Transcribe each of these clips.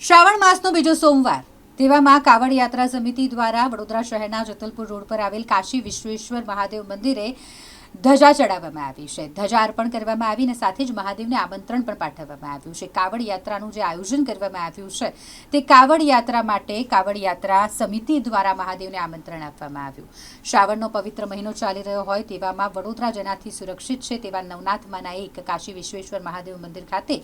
શ્રાવણ માસનો બીજો સોમવાર. તેવામાં કાવડ યાત્રા સમિતિ દ્વારા વડોદરા શહેરના જતલપુર રોડ પર આવેલ કાશી વિશ્વેશ્વર મહાદેવ મંદિરે ધજા ચડાવવામાં આવી છે. ધજા અર્પણ કરવામાં આવી અને સાથે જ મહાદેવને આમંત્રણ પણ પાઠવવામાં આવ્યું છે. કાવડ યાત્રાનું જે આયોજન કરવામાં આવ્યું છે, તે કાવડ યાત્રા માટે કાવડ યાત્રા સમિતિ દ્વારા મહાદેવને આમંત્રણ આપવામાં આવ્યું. શ્રાવણનો પવિત્ર મહિનો ચાલી રહ્યો હોય તેવામાં વડોદરા જેનાથી સુરક્ષિત છે તેવા નવનાથમાંના એક કાશી વિશ્વેશ્વર મહાદેવ મંદિર ખાતે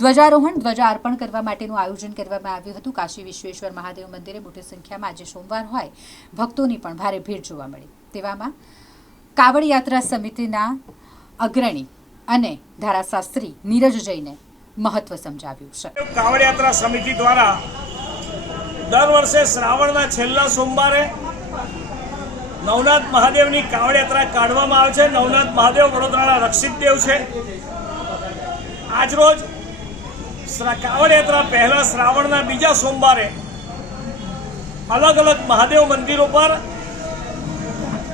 ધ્વજારોહણ, ધ્વજા અર્પણ કરવા માટેનું આયોજન કરવામાં આવ્યું હતું. કાશી વિશ્વેશ્વર મહાદેવ મંદિરે મોટી સંખ્યામાં આજે સોમવાર હોય, ભક્તોની પણ ભારે ભીડ જોવા મળી. તેવામાં કાવડ યાત્રા સમિતિના અગ્રણી અને ધારાશાસ્ત્રી નીરજ જૈને મહત્વ સમજાવ્યું છે. કાવડ યાત્રા સમિતિ દ્વારા દર વર્ષે શ્રાવણના છેલ્લા સોમવારે નવનાથ મહાદેવની કાવડ યાત્રા કાઢવામાં આવે છે. નવનાથ મહાદેવ વડોદરાના રક્ષિત દેવ છે. આજરોજ કાવડ યાત્રા પહેલા શ્રાવણના બીજા સોમવારે અલગ અલગ મહાદેવ મંદિરો પર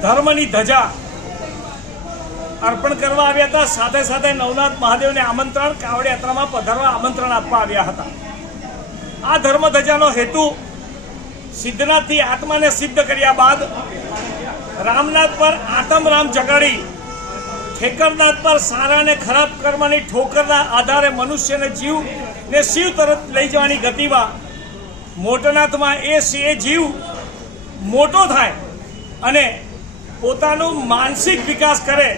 ધર્મની ધજા અર્પણ કરવા આવ્યા હતા. સાથે સાથે નવનાથ મહાદેવને આમંત્રણ કાવડ યાત્રામાં પધારવા આમંત્રણ આપવા આવ્યા હતા. આ ધર્મધજાનો હેતુ સિદ્ધનાથથી આત્માને સિદ્ધ કર્યા બાદ રામનાથ પર આતમ રામ જગાડી, ઠેકરનાથ પર સારા અને ખરાબ કર્મની ઠોકરના આધારે મનુષ્યને જીવ ને શિવ તરફ લઈ જવાની ગતિમાં મોટનાથમાં એ એ જીવ મોટો થાય અને પોતાનો માનસિક વિકાસ કરે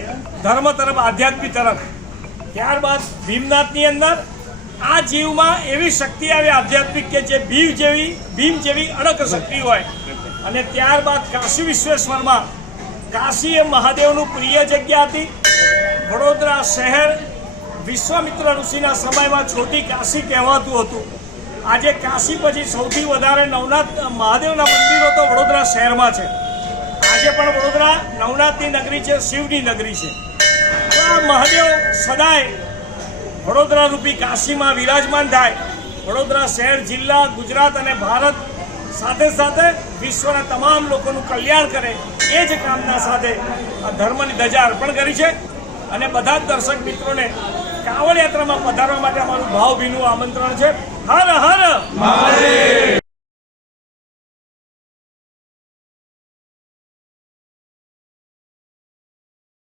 ધર્મ તરફ, આધ્યાત્મિક તરફ. ત્યારબાદ ભીમનાથની અંદર આ જીવમાં એવી શક્તિ આવે આધ્યાત્મિક કે જે ભીમ જેવી ભીમ જેવી અડક શક્તિ હોય. અને ત્યારબાદ કાશી વિશ્વેશ્વરમાં કાશી એ મહાદેવનું પ્રિય જગ્યા હતી. વડોદરા શહેર વિશ્વામિત્ર ઋષિના સમયમાં છોટી કાશી કહેવાતું હતું. આજે કાશી પછી સૌથી વધારે નવનાથ, મહાદેવના મંદિરો તો વડોદરા શહેરમાં છે. આજે પણ વડોદરા નવનાથની નગરી છે, શિવની નગરી છે. આ મહાદેવ સદાય વડોદરા રૂપી કાશીમાં વિરાજમાન થાય. વડોદરા શહેર, જિલ્લા, ગુજરાત અને ભારત સાથે સાથે વિશ્વના તમામ લોકોનું કલ્યાણ કરે એ જ કામના સાથે આ ધર્મની ધજા અર્પણ કરી છે. અને બધા જ દર્શક મિત્રોને કાવડ યાત્રામાં પધારવા માટે અમારું ભાવભીનું આમંત્રણ છે. હર હર!